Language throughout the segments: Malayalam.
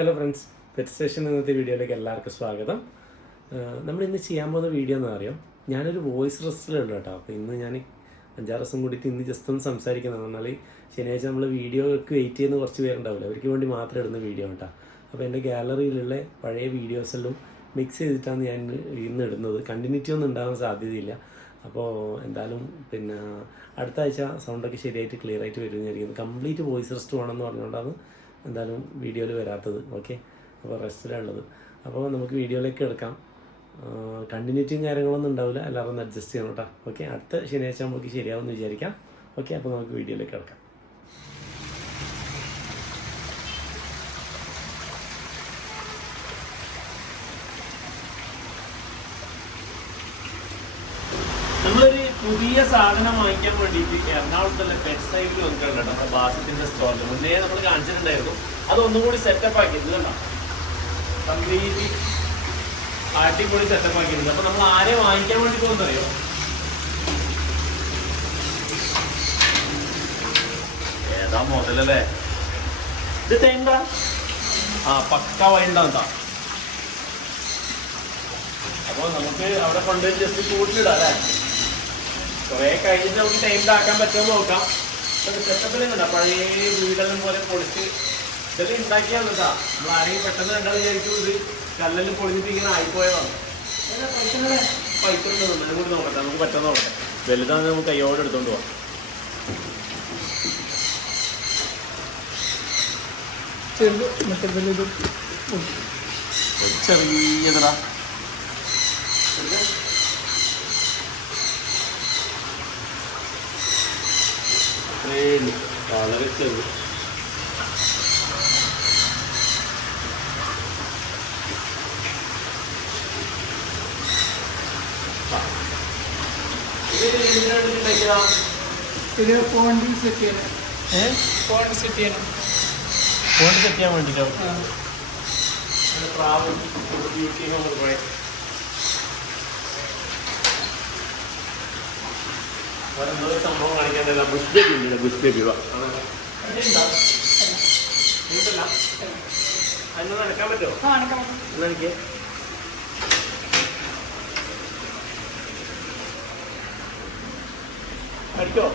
ഹലോ ഫ്രണ്ട്സ്, പെറ്റ് സ്റ്റേഷൻ ഇന്നത്തെ വീഡിയോയിലേക്ക് എല്ലാവർക്കും സ്വാഗതം. നമ്മൾ ഇന്ന് ചെയ്യാൻ പോകുന്ന വീഡിയോ എന്ന് അറിയാം, ഞാനൊരു വോയിസ് റെസ്റ്റിലുള്ള കേട്ടോ. അപ്പോൾ ഇന്ന് ഞാൻ 5-6 ദിവസം കൂടിയിട്ട് ഇന്ന് ജസ്റ്റ് ഒന്ന് സംസാരിക്കുന്നത്. എന്നാൽ ശനിയാഴ്ച നമ്മൾ വീഡിയോക്ക് വെയിറ്റ് ചെയ്യുന്ന കുറച്ച് പേരുണ്ടാവില്ല, അവർക്ക് വേണ്ടി മാത്രം ഇടുന്ന വീഡിയോ കേട്ടോ. അപ്പോൾ എൻ്റെ ഗാലറിയിലുള്ള പഴയ വീഡിയോസെല്ലാം മിക്സ് ചെയ്തിട്ടാണ് ഞാൻ ഇന്ന് ഇടുന്നത്. കണ്ടിന്യൂറ്റി ഒന്നും ഉണ്ടാകാൻ സാധ്യതയില്ല. അപ്പോൾ എന്തായാലും പിന്നെ അടുത്ത ആഴ്ച സൗണ്ടൊക്കെ ശരിയായിട്ട് ക്ലിയർ ആയിട്ട് വരുന്നതായിരിക്കും. കംപ്ലീറ്റ് വോയിസ് റെസ്റ്റ് വേണമെന്ന് പറഞ്ഞുകൊണ്ടാണ് എന്തായാലും വീഡിയോയിൽ വരാത്തത്. ഓക്കെ, അപ്പോൾ റെസ്റ്റിലുള്ളത്. അപ്പോൾ നമുക്ക് വീഡിയോയിലേക്ക് എടുക്കാം. കണ്ടിന്യൂറ്റിയും കാര്യങ്ങളൊന്നും ഉണ്ടാവില്ല, എല്ലാവരും ഒന്ന് അഡ്ജസ്റ്റ് ചെയ്യണം കേട്ടോ. ഓക്കെ, അടുത്ത ശനിയാഴ്ച നമുക്ക് ശരിയാവുമെന്ന് വിചാരിക്കാം. ഓക്കെ, അപ്പോൾ നമുക്ക് വീഡിയോയിലേക്ക് എടുക്കാം. നമ്മളൊരു പുതിയ സാധനം വാങ്ങിക്കാൻ വേണ്ടിയിട്ട് എറണാകുളത്തുള്ള പെറ്റ് സൈഡിൽ വന്നിട്ടുണ്ട് നമ്മുടെ ബാസിത്തിന്റെ സ്റ്റോറിൽ. മുന്നേ നമ്മൾ കാണിച്ചിട്ടുണ്ടായിരുന്നു. അതൊന്നും കൂടി സെറ്റപ്പ് ആക്കിയിട്ടുണ്ട് കേട്ടോ. കംപ്ലീറ്റ് അടിപൊളി സെറ്റപ്പ് ആക്കിയിട്ടുണ്ട്. അപ്പൊ നമ്മൾ ആരെ വാങ്ങിക്കാൻ വേണ്ടി പോകുന്നറിയോ? ഏതാ മുതലല്ലേ ഇത്? തേണ്ട പക്ക വൈണ്ടാ. അപ്പൊ നമുക്ക് അവിടെ കൊണ്ടുപോയി ജസ്റ്റ് കൂട്ടിലിടാം അല്ലേ? കുറെ കഴിഞ്ഞിട്ട് നമുക്ക് ടൈം ആക്കാൻ പറ്റുമോ നോക്കാം. സെറ്റപ്പിലും കണ്ടാ പഴയ വീടെല്ലാം പോലെ പൊളിച്ച് ഇതെല്ലാം ഉണ്ടാക്കിയാണ് കേട്ടാ. നമ്മൾ ആരെയും പെട്ടെന്ന് കണ്ടാൽ വിചാരിക്കും ഇത് കല്ലെല്ലാം പൊളിഞ്ഞിട്ട് ഇങ്ങനെ ആയിപ്പോയതാണ്. പൈസ കൂടി നോക്കട്ടെ, നമുക്ക് പറ്റുന്ന നോക്കട്ടെ. വലുതാണ് നമുക്ക് കയ്യോടെ എടുത്തോണ്ട് പോവാം. ചെറിയതാ വളരെ ചെറു. ഫോൺ സെറ്റ് ചെയ്യാൻ വേണ്ടിട്ടോ പ്രാവ് വേറെന്തോ സംഭവം കാണിക്കാനല്ല. ബുഷ് ബേബി ഇല്ല, ബുഷ് ബേബി അതിന് നടക്കാൻ പറ്റുമോ? എനിക്ക് അടിക്കോ?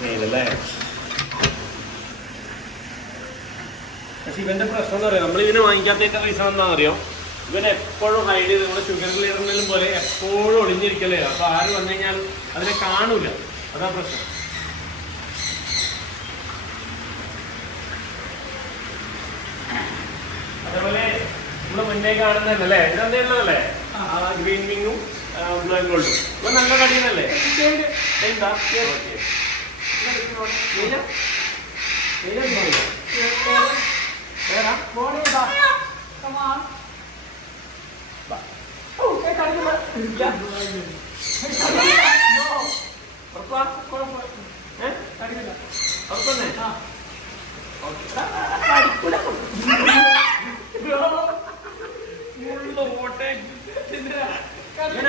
നെയിലല്ലേ? പക്ഷെ ഇവന്റെ പ്രശ്നം എന്താ പറയുക, നമ്മളിവനെ വാങ്ങിക്കാത്തതിന്റെ റീസൺ എന്താണെന്ന് അറിയോ? ഇവൻ എപ്പോഴും ഹൈഡ് ചെയ്ത് നമ്മുടെ ഷുഗർ ലീഡറിനും പോലെ എപ്പോഴും ഒളിഞ്ഞിരിക്കലേ. അപ്പൊ ആര് വന്നു കഴിഞ്ഞാൽ അതിനെ കാണൂല, അതാ പ്രശ്നം. അതേപോലെ നമ്മള് മുന്നേ കാണുന്നതല്ലേ, ഇതെന്തല്ലേ ഗ്രീൻ വിങ്ങും ബ്ലാക്ക് ഗോൾഡും. ഇപ്പൊ നല്ല കടിയുന്നല്ലേ? എന്താ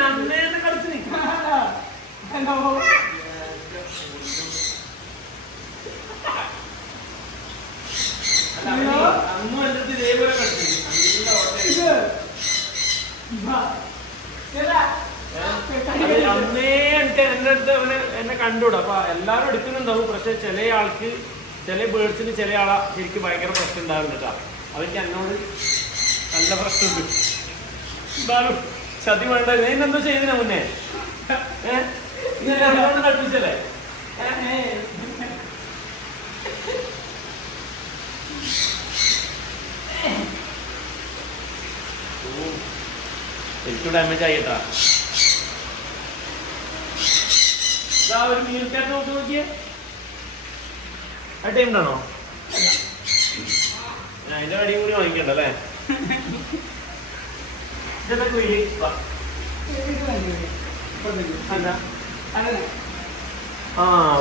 അന്നേന്ന് കളിച്ചു നിൽക്കും. അന്നും എൻ്റെ അടുത്ത് ഇതേപോലെ കളിച്ചു. അന്നേ എനിക്ക് എൻ്റെ അടുത്ത് എന്നെ കണ്ടുകൂടാ. അപ്പൊ എല്ലാവരും എടുക്കുന്നുണ്ടാവും. പക്ഷെ ചില ആൾക്ക്, ചില ബേർഡ്സിന് ചില ആളാ ശരിക്കും ഭയങ്കര പ്രശ്നം ഉണ്ടാവുന്നുണ്ടാ. അവർക്ക് എന്നോട് നല്ല പ്രശ്നമുണ്ട്. എന്തായാലും ചതി വേണ്ട. എന്തോ ചെയ്തിനാ മുന്നേ? ഇന്നലെ കളിപ്പിച്ചല്ലേ? എനിക്കും ഡാമേജ് ആയിട്ടാ. ഒരു മീൽ കാറ്റ് നോക്കി നോക്കിയേ. ആ ടൈം ഉണ്ടോ? അതിന്റെ കടിയും കൂടി വാങ്ങിക്കണ്ടല്ലേ? ഇതെന്താ കുയില്?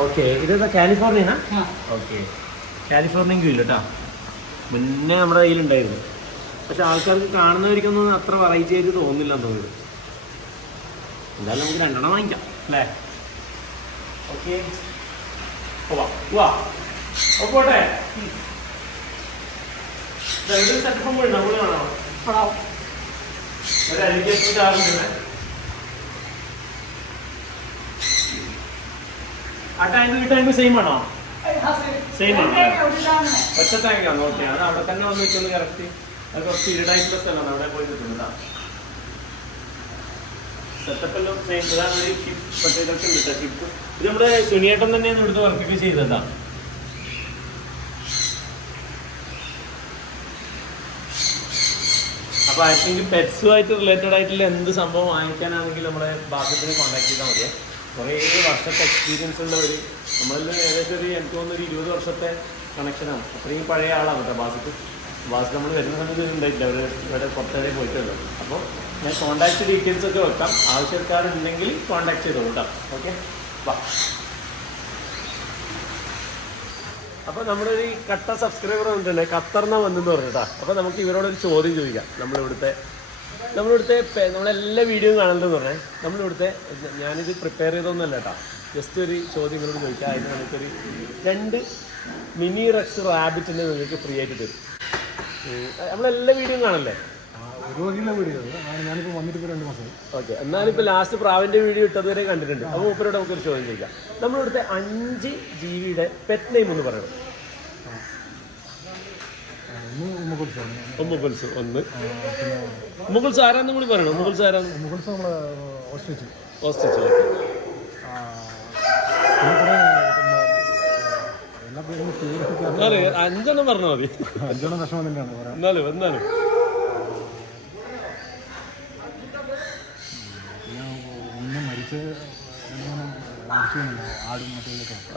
ഓക്കെ, ഇതെന്താ കാലിഫോർണിയ? ഓക്കെ, കാലിഫോർണിയൻ കുയിൽ കേട്ടാ. മുന്നേ നമ്മുടെ കയ്യിലുണ്ടായിരുന്നു. പക്ഷെ ആൾക്കാർക്ക് കാണുന്നവർക്കൊന്നും അത്ര വെറൈറ്റി ആയിട്ട് തോന്നില്ല തോന്നുന്നത്. എന്തായാലും നമുക്ക് 2 വാങ്ങിക്കാം അല്ലേ? ഓക്കെ പോട്ടെ. സെറ്റപ്പം പോയി നമ്മൾ കാണാം. ഒരു അരിക്ക് ചാറുണ്ട്. ആ ടാങ്ക് ഈ ടാങ്ക് സെയിം ആണോ? സെയിം ആണോ? ഒറ്റ ടാങ്കാണ്. ഓക്കെ, അത് അവിടെ തന്നെ വന്ന് നിൽക്കുന്നത് കറക്റ്റ്. അത് കുറച്ച് ഇരുടായിട്ടുള്ള സ്ഥലമാണ്, അവിടെ പോയി നിൽക്കുന്നതാണ്. സെറ്റപ്പെല്ലാം സെയിം. ഇതാണ് ഒരു ഷിപ്പ്, മറ്റേ ഇതൊക്കെ ഉണ്ട് കേട്ടോ ഷിപ്പ്. ഇത് നമ്മുടെ സുനിയേട്ടൻ തന്നെയാണ് ഇവിടുത്തെ വർക്കൊക്കെ ചെയ്തതാണ്. അപ്പോൾ ആർക്കെങ്കിലും പെറ്റ്സുമായിട്ട് റിലേറ്റഡ് ആയിട്ടുള്ള എന്ത് സംഭവം വാങ്ങിക്കാനാണെങ്കിലും നമ്മളെ ഭാഗ്യത്തിന് കോൺടാക്ട് ചെയ്താൽ മതിയെ. കുറേ വർഷത്തെ എക്സ്പീരിയൻസ് ഉള്ള നമ്മളിൽ ഏകദേശം എനിക്ക് തോന്നുന്നു ഒരു 20 വർഷത്തെ കണക്ഷനാണ്. അത്രയും പഴയ ആളാണ് കേട്ടോ ബാസിക്ക് നമ്മൾ വരുന്ന സമയത്ത് ഉണ്ടായിട്ടില്ല, അവർ ഇവിടെ പുറത്തേക്ക് പോയിട്ടുള്ളൂ. അപ്പോൾ ഞാൻ കോൺടാക്ട് ഡീറ്റെയിൽസ് ഒക്കെ വെക്കാം, ആവശ്യക്കാരുണ്ടെങ്കിൽ കോൺടാക്ട് ചെയ്തോളൂ കേട്ടോ. ഓക്കെ, വാ. അപ്പോൾ നമ്മുടെ ഒരു കട്ട സബ്സ്ക്രൈബർ വന്നിട്ടുണ്ട്, ഖത്തറിന വന്നെന്ന് പറഞ്ഞിട്ടാ. അപ്പോൾ നമുക്ക് ഇവരോടൊരു ചോദ്യം ചോദിക്കാം. നമ്മളിവിടുത്തെ നമ്മളെല്ലാ വീഡിയോയും കാണലുണ്ടെന്ന് പറഞ്ഞാൽ നമ്മളിവിടുത്തെ, ഞാനിത് പ്രിപ്പയർ ചെയ്തൊന്നുമല്ല കേട്ടോ, ജസ്റ്റ് ഒരു ചോദ്യം നിങ്ങളോട് ചോദിക്കാം. അതിന് നമുക്കൊരു 2 മിനി റെക്സ് റാബിറ്റിനെ നിങ്ങൾക്ക് ഫ്രീ ആയിട്ട് തരും. നമ്മളെല്ലാ വീഡിയോയും കാണല്ലേ? ഞാനിപ്പോൾ വന്നിട്ട് 2 മാസം. ഓക്കെ, എന്നാലിപ്പോൾ ലാസ്റ്റ് പ്രാവിൻ്റെ വീഡിയോ ഇട്ടതുവരെ കണ്ടിട്ടുണ്ട്. അപ്പോൾ മൂപ്പരോട് നമുക്കൊരു ചോദ്യം ചോദിക്കാം. നമ്മളിവിടുത്തെ 5 ജീവിയുടെ പെറ്റ് നെയിം ഒന്ന് പറയണം. ഉമ്മുകുൽസ് ഒന്ന്. ഉമ്മുകുൽസ് ആരാന്ന് കൂടി പറയണം. ഉമ്മുകുൽസ് ആരാന്ന്? ഓസ്ട്രിച്ച്. ഓക്കെ, 5 പറഞ്ഞാൽ മതി. 5 വിഷമം തന്നെയാണ്. എന്നാലും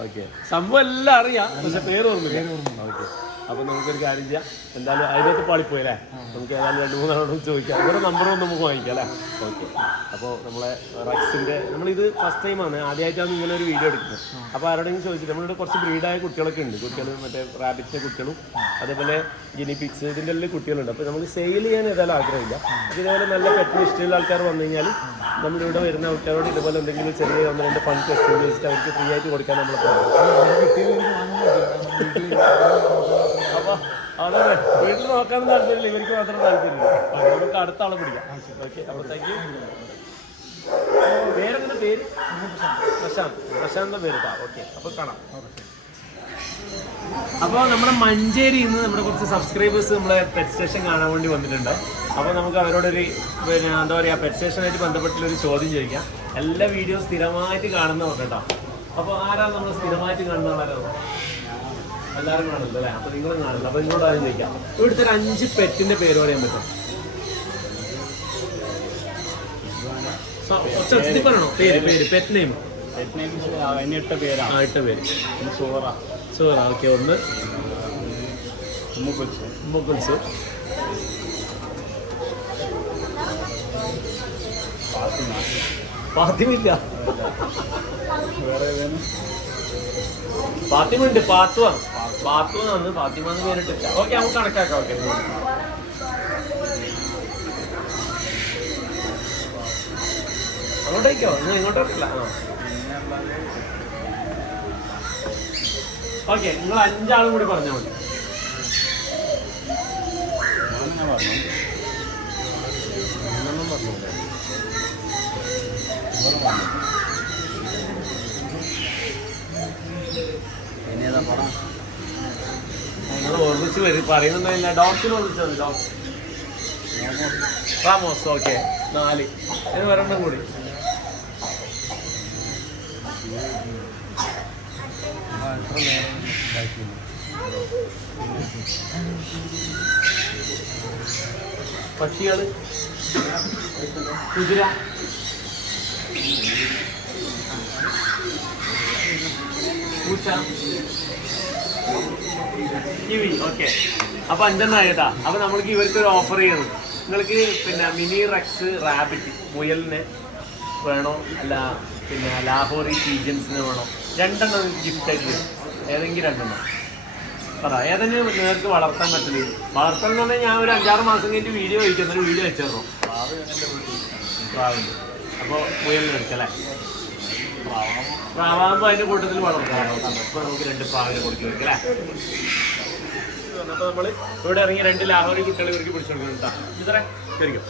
ഓക്കെ, സംഭവം എല്ലാം അറിയാം, പക്ഷെ പേര് ഓർമ്മ. ഓക്കെ, അപ്പൊ നമുക്കൊരു കാര്യം ചെയ്യാം. എന്തായാലും അതിനകത്ത് പാളിപ്പോയല്ലേ, നമുക്ക് ഏതായാലും 2-3 ആളോട് ചോദിക്കാം. അവരുടെ നമ്പറും നമുക്ക് വാങ്ങിക്കാം അല്ലേ? ഓക്കെ, അപ്പോൾ നമ്മളെ റെക്സിന്റെ നമ്മളിത് ഫസ്റ്റ് ടൈമാണ്, ആദ്യമായിട്ടാണ് ഇങ്ങനെ ഒരു വീഡിയോ എടുക്കുന്നത്. അപ്പോൾ ആരോടെങ്കിലും ചോദിച്ചിട്ട് നമ്മളിവിടെ കുറച്ച് ബ്രീഡായ കുട്ടികളൊക്കെ ഉണ്ട്. കുട്ടികൾ മറ്റേ റാബിറ്റിന്റെ കുട്ടികളും അതേപോലെ ഗിനിപിക്സ് ഇതിൻ്റെ എല്ലാം കുട്ടികളുണ്ട്. അപ്പോൾ നമുക്ക് സെയിൽ ചെയ്യാൻ ഏതായാലും ആഗ്രഹമില്ല. അപ്പോൾ ഇതേപോലെ നല്ല പെറ്റിന് ഇഷ്ടമുള്ള ആൾക്കാർ വന്നു കഴിഞ്ഞാൽ നമ്മളിവിടെ വരുന്ന ആൾക്കാരോട് ഇതുപോലെ എന്തെങ്കിലും ചെറിയ 1-2 ഫണ്ട് ടെസ്റ്റ് വെച്ചിട്ട് അവർക്ക് ഫ്രീ ആയിട്ട് കൊടുക്കാൻ നമ്മൾ പോകും. അപ്പോൾ അവിടെ വീട്ടിൽ നോക്കാനും താല്പര്യമില്ല, ഇവർക്ക് മാത്രം താല്പര്യമില്ല. അപ്പോൾ നമുക്ക് അടുത്ത ആളെ പിടിക്കാം. ഓക്കെ, അവിടത്തേക്ക് പേരെന്താ പേര്? പ്രശാന്ത് പേര്. ഓക്കെ, അപ്പോൾ കാണാം. അപ്പോൾ നമ്മുടെ മഞ്ചേരിയിൽ നിന്ന് നമ്മുടെ കുറച്ച് സബ്സ്ക്രൈബേഴ്സ് നമ്മളെ പെറ്റ് സ്റ്റേഷൻ കാണാൻ വേണ്ടി വന്നിട്ടുണ്ട്. അപ്പോൾ നമുക്ക് അവരോടൊരു എന്താ പറയുക, പെറ്റ് സ്റ്റേഷനായിട്ട് ബന്ധപ്പെട്ടുള്ളൊരു ചോദ്യം ചോദിക്കാം. എല്ലാ വീഡിയോ സ്ഥിരമായിട്ട് കാണുന്നവർ കേട്ടോ. അപ്പോൾ ആരാണ് നമ്മൾ സ്ഥിരമായിട്ട് കാണുന്ന ആളാരാണ്? എല്ലാവരും കാണുന്നത് അല്ലേ? അപ്പോൾ നിങ്ങളും കാണില്ല. അപ്പോൾ നിങ്ങളോട് ആരും ചോദിക്കാം, ഇവിടുത്തെ 5 പെറ്റിൻ്റെ പേര് പറയാൻ പറ്റും? പറയണോ പേര്? Pet name? ഇട്ട പേരാണ്. 8 പേര്. സോറ. ഓക്കെ, ഒന്ന് ഉമ്മുകുൽസ്, ഫാത്തിമില്ല, ഫാത്തിമുണ്ട്, പാത്തുവാണ്. ഫാത്തിമ പേരിട്ടില്ല. ഓക്കെ, നമുക്ക് കണക്കാക്കാം. ഓക്കെ, അങ്ങോട്ടേക്കോ? ഇങ്ങോട്ടോട്ടില്ല. ഓക്കെ, നിങ്ങൾ 5 ആളും കൂടി പറഞ്ഞാൽ മതി. നിങ്ങൾ ഓർമ്മിച്ച് പറയുന്നുണ്ടായില്ല. ഡോക്സിന് ഓർമ്മിച്ചത് ഡോക്സ് റാമോസ്. ഓക്കെ, 4. ഇതിന് ഒരെണ്ണം കൂടി. പക്ഷികള് കുതിര, പൂച്ച, കിവി. ഓക്കെ, അപ്പൊ 5 ആയിട്ടാ. അപ്പൊ നമ്മൾക്ക് ഇവർക്കൊരു ഓഫർ ചെയ്യണം. നിങ്ങൾക്ക് പിന്നെ മിനി റെക്സ് റാബിറ്റ് മുയലിനെ വേണോ, അല്ല പിന്നെ ലാഹോറി പീജൻസിന് വേണോ? 2 എണ്ണം ഗിഫ്റ്റ് ആയിട്ട് തരും. ഏതെങ്കിലും 2 എണ്ണം പറ. ഏതെങ്കിലും നിങ്ങൾക്ക് വളർത്താൻ പറ്റില്ല. വളർത്തൽ എന്ന് പറഞ്ഞാൽ ഞാൻ ഒരു 5-6 മാസം കഴിഞ്ഞിട്ട് വീഡിയോ കഴിക്കുന്നൊരു വീഡിയോ വെച്ചിരുന്നു പ്രാവിൻ്റെ. അപ്പോൾ മുയലിന് എടുക്കല്ലേ? പ്രാവാകുമ്പോൾ അതിന്റെ കൂട്ടത്തിൽ വളർത്താം. അപ്പൊ നമുക്ക് 2 പ്രാവിനെ കൊടുക്കും അല്ലേ? അപ്പൊ നമ്മള് ഇവിടെ ഇറങ്ങി 2 ലാഹോറി കുട്ടികളെ ഇവർക്ക് പിടിച്ചു കൊടുക്കണം കേട്ടോ. ഇതറേ ശരിക്കും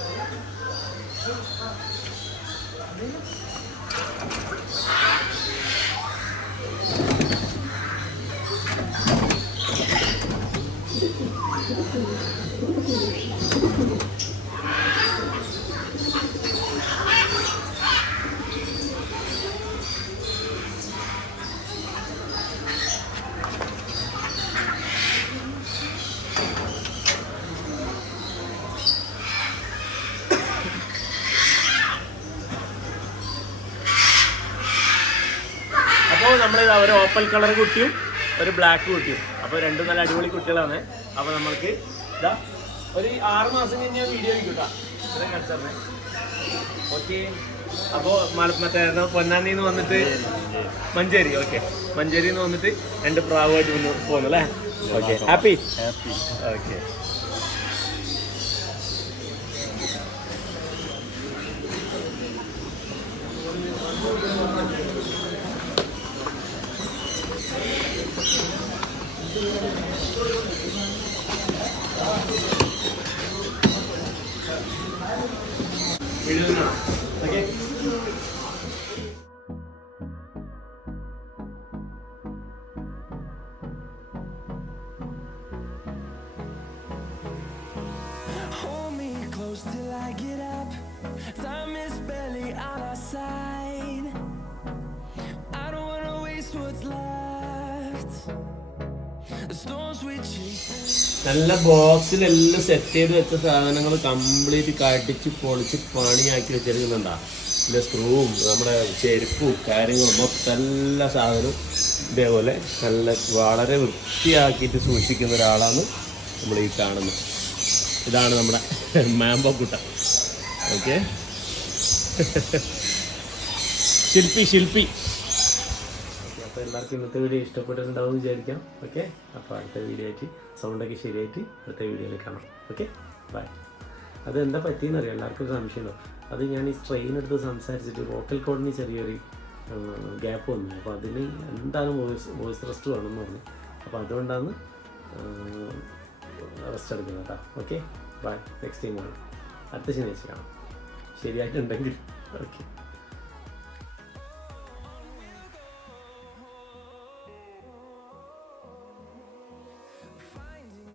അപ്പോൾ നമ്മളിതാ ഒരു ഓപ്പൽ കളർ കുട്ടിയും ഒരു ബ്ലാക്ക് കുട്ടിയും. അപ്പോൾ 2 നല്ല അടിപൊളി കുട്ടികളാണ്. അപ്പോൾ നമ്മൾക്ക് ഇതാ ഒരു 6 മാസം കഴിഞ്ഞാൽ വീഡിയോ ആയിക്കോട്ടാ ഇത്രയും കാണിച്ചേ. ഓക്കെ. അപ്പോൾ മറ്റേ പൊന്നാനിന്ന് വന്നിട്ട് മഞ്ചേരി. ഓക്കെ, മഞ്ചേരിന്ന് വന്നിട്ട് 2 പ്രാവായിട്ട് പോകുന്നു അല്ലേ? Okay, happy. Okay. Okay. Hold me close till I get up. Time is barely on our side. I don't wanna waste what's left. The storms we chase. നല്ല ബോക്സിലെല്ലാം സെറ്റ് ചെയ്ത് വെച്ച സാധനങ്ങൾ കംപ്ലീറ്റ് കടിച്ച് പൊളിച്ച് പണിയാക്കി വെച്ചിരിക്കുന്നുണ്ടാ. പിന്നെ സ്ക്രൂവും നമ്മുടെ ചെരുപ്പും കാര്യങ്ങളും മൊത്തം എല്ലാ സാധനവും ഇതേപോലെ നല്ല വളരെ വൃത്തിയാക്കിയിട്ട് സൂക്ഷിക്കുന്ന ഒരാളാണ് നമ്മൾ ഈ കാണുന്നത്. ഇതാണ് നമ്മുടെ മാംബോ കുട്ട. ഓക്കെ, ശില്പി. അപ്പോൾ എല്ലാവർക്കും ഇന്നത്തെ വീഡിയോ ഇഷ്ടപ്പെട്ടിട്ടുണ്ടാവും വിചാരിക്കാം. ഓക്കെ, അപ്പോൾ അടുത്ത വീഡിയോ ആയിട്ട് സൗണ്ടൊക്കെ ശരിയായിട്ട് അടുത്ത വീഡിയോയിൽ കാണാം. Okay, bye. അതെന്താ പറ്റിയെന്നറിയാം, എല്ലാവർക്കും ഒരു സംശയമുണ്ടോ? അത് ഞാൻ ഈ സ്ട്രെയിൻ എടുത്ത് സംസാരിച്ചിട്ട് വോക്കൽ കോഡിന് ചെറിയൊരു ഗ്യാപ്പ് വന്നു. അപ്പോൾ അതിന് എന്തായാലും വോയിസ് റെസ്റ്റ് വേണമെന്ന് പറഞ്ഞു. അപ്പോൾ അതുകൊണ്ടാണ് റെസ്റ്റ് എടുക്കുന്നത് കേട്ടോ. Okay, by. നെക്സ്റ്റ് ടൈം ആണ് അടുത്ത ശനിയാഴ്ച കാണാം ശരിയായിട്ടുണ്ടെങ്കിൽ. ഓക്കെ.